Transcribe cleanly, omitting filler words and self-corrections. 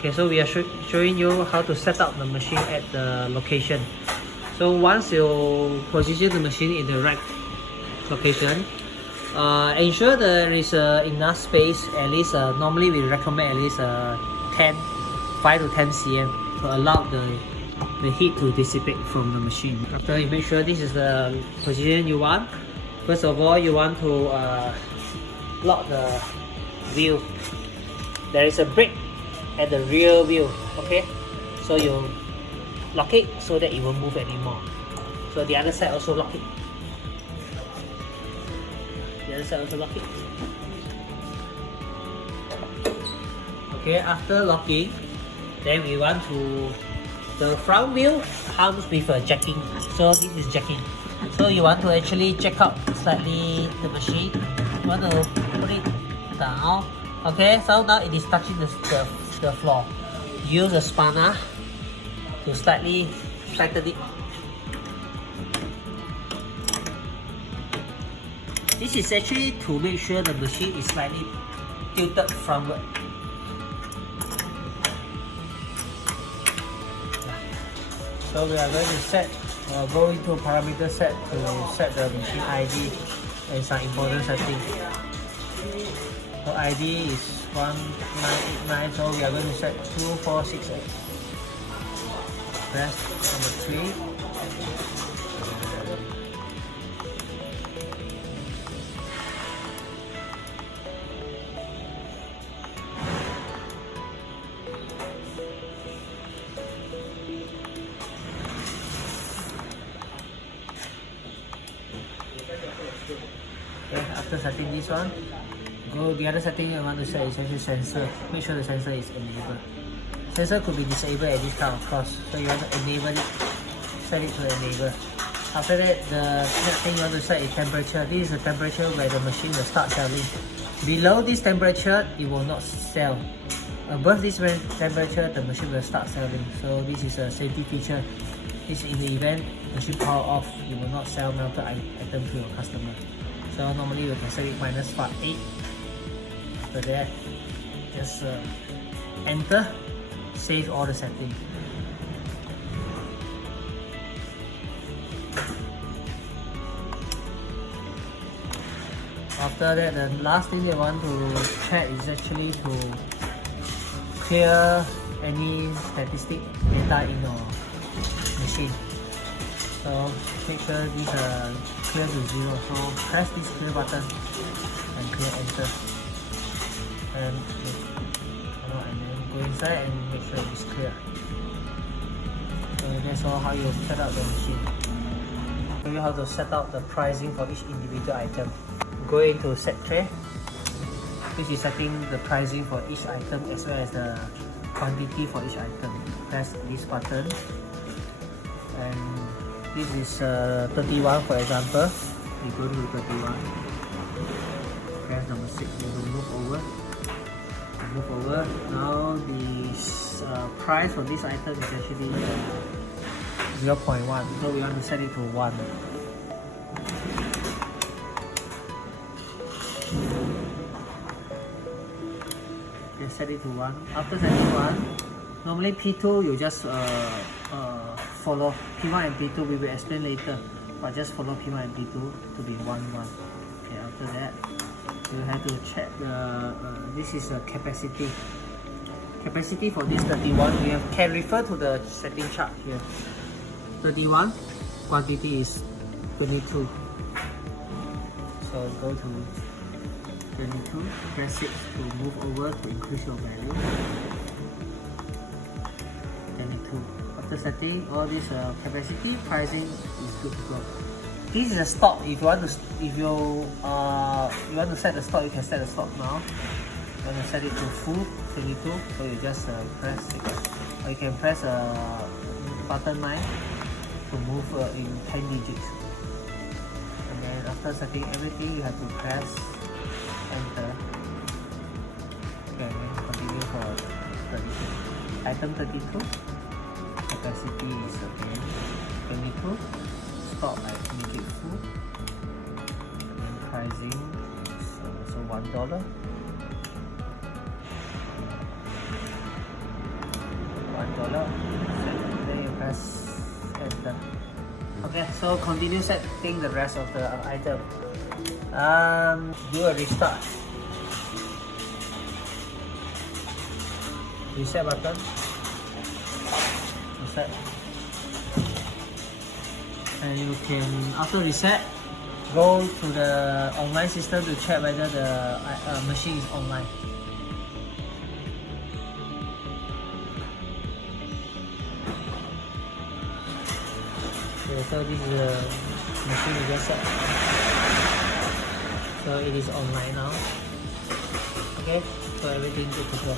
Okay, so we are showing you how to set up the machine at the location. So once you position the machine in the right location, ensure there is enough space, at least normally we recommend at least 5 to 10 cm to allow the heat to dissipate from the machine. After you make sure this is the position you want, first of all you want to lock the wheel. There is a brake at the rear wheel, okay? So you lock it so that it won't move anymore. So the other side also lock it. The other side also lock it. Okay, after locking, then we want to, the front wheel comes with a jacking. So this is jacking. So you want to actually jack up slightly the machine. You want to put it down. Okay, so now it is touching the floor. Use a spanner to slightly tighten it. This is actually to make sure the machine is slightly tilted frontward. So we are going to set, go into parameter set to set the machine ID and some important settings. So ID is 1989, so we are going to set 2468. Press number 3. Okay, after setting this one, go the other setting you want to set is actually sensor. Make sure the sensor is enabled. Sensor could be disabled at this time, of course. So you want to enable it, set it to enable. After that, the next thing you want to set is temperature. This is the temperature where the machine will start selling. Below this temperature, it will not sell. Above this temperature, the machine will start selling. So this is a safety feature. This in the event machine power off, you will not sell melted item to your customer. So normally you can set it -8. After that, just enter, save all the settings. After that, the last thing you want to check is actually to clear any statistic data in your machine. So make sure these are clear to 0. So press this clear button and clear enter. And then go inside and make sure it's clear. So that's all how you set up the machine. Show you how to set up the pricing for each individual item. Go into set tray. This is setting the pricing for each item as well as the quantity for each item. Press this button. And this is 31 for example. You go to 31. Press number 6. You will move over. Now the price for this item is actually 0.1. So we want to set it to 1. Just set it to 1. After setting 1, normally P2 you just follow P1 and P2. We will explain later, but just follow P1 and P2 to be 1, 1. Okay, after that you have to check the this is the capacity for this 31. We can refer to the setting chart here. 31 quantity is 22, so go to 22, press it to move over to increase your value. 22. After setting all this capacity, pricing is good to go. This is a stop. If you want to set the stop, you can set the stop now. You want to set it to full 22, so you just press it. Or you can press button 9 to move in 10 digits. And then after setting everything, you have to press enter. Okay, and then continue for 32. Item 32. Capacity is again 22. Stop at make it full. And pricing is also $1. follow. Then you press enter. Okay, so continue setting the rest of the item. Do a restart. Reset button. Reset. And you can, after reset, go to the online system to check whether the machine is online. Okay, so this is the machine we just set. So it is online now. Okay, so everything good to go.